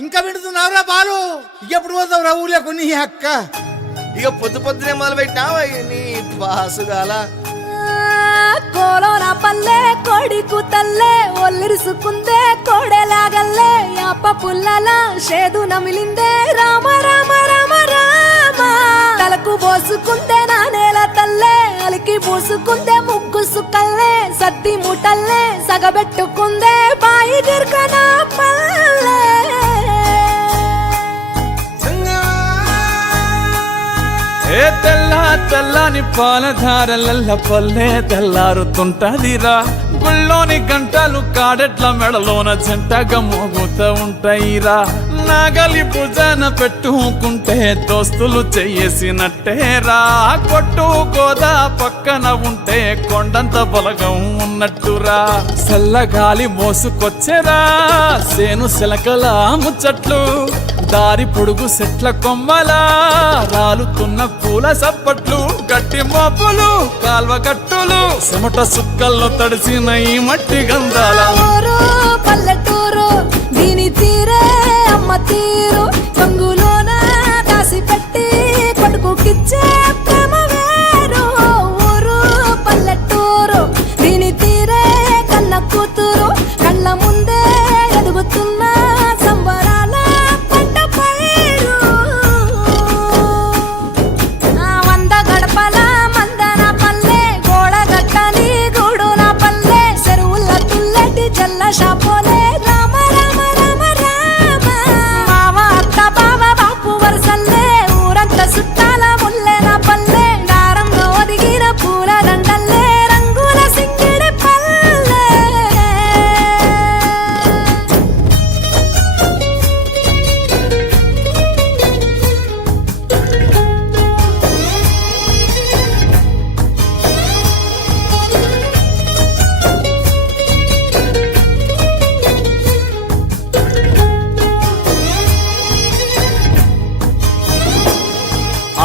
ఇంకా వింటున్నావురా బాలు? ఎప్పుడు పోతావురా ఊళ్ళో కొన్ని అక్క? ఇక పొద్దునే మొదలు పెట్టినావా నీ బాసుగాల? కోలోన పల్లె కోడి కూతల్లే ఒల్లిరుసుకుందే కోడెలాగల్లే యాప పుల్లల షేదు నమిలిందే రామ రామ రామ రామ తలకు పోసుకుందే నా నేల తల్లే అలికి పూసుకుందే ముగ్గు సుక్కల్లే సద్ది ముటల్లే సగబెట్టుకుందే బాయి గిర్కన పల్లె ఏ తెల్లని పాలధారలల్ల పల్లె తెల్లారుతుంటదిరా గుళ్ళోని గంటలు కాడెట్ల మెడలోన జంటగా మోగుతూ ఉంటాయిరా నాగలి భుజాన పెట్టుకుంటే దోస్తులు చెయ్యేసినట్టేరా కొట్టు గోదా పక్కన ఉంటే కొండంత బలగం ఉన్నట్టురా చల్లగాలి మోసుకొచ్చెరా సేను శిలకల ముచ్చట్లు దారి పొడుగు సెట్ల కొమ్మలా రాలుతున్న పూల సప్పట్లు గట్టి మోపులు కాల్వ గట్టులు చెమట సుక్కల్లో తడిసిన ఈ మట్టి గంధాల పల్లెటూరు దీని తీరే అమ్మ తీరు కంగులోన దాసి పెట్టి కొడుకుకిచ్చే ప్రేమ వేరు ఊరు పల్లెటూరు దీని తీరే కన్న కూతురు కళ్ళ ముందే ఎదుగుతున్న సంబరాల పంట పైరు వంద గడపల మందన పల్లె గోడ గట్టని గూడున పల్లె చెరువుల తుల్లటి జల్ల షాపోలే రామ రామ రామ రామ మావ అత్త బావ బాపు వరసల్లే ఊరంతా చుట్టాల ముల్లెన పల్లె దారంలో ఒదిగిన పూల దండల్లే రంగుల సింగిడి పల్లె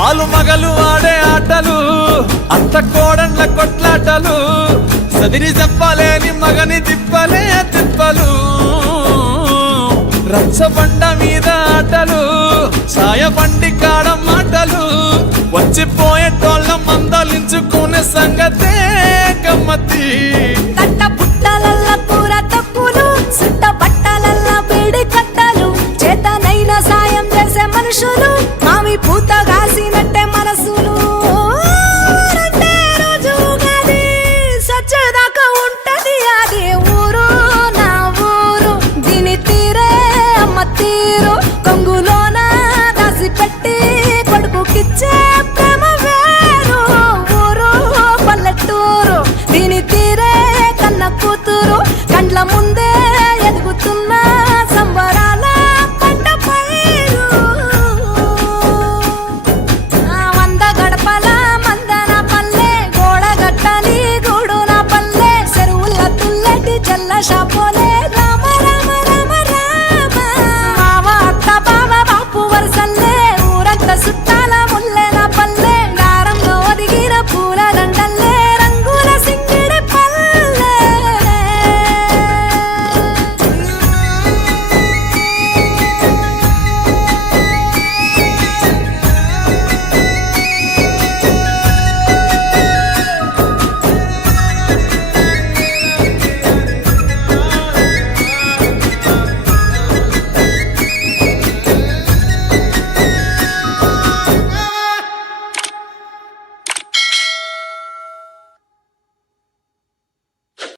ఆలు మగలు ఆడే ఆటలు అత్త కోడళ్ళ కొట్లాటలు సదిరి చెప్పలేని మగని తిప్పలే తిప్పలు రచ్చబండ మీద ఆటలు ఛాయ బండి కాడ మాటలు వచ్చిపోయేటోళ్ళ మందలించుకునే సంగతే గమ్మతి తట్ట పుట్టలల్ల కూర తప్పులు సుట్ట బట్టలల్ల బీడి కట్టలు చేతనైన సాయం చేసే మనుషులు మామి పూత కాసినట్టే మనసులు రెండే రోజు గది సచ్చేదాకా ఉంటది అది ఊరు నా ఊరు దీని తీరే అమ్మ తీరు కొంగులోన దాసి పెట్టి కొడుకుకిచ్చే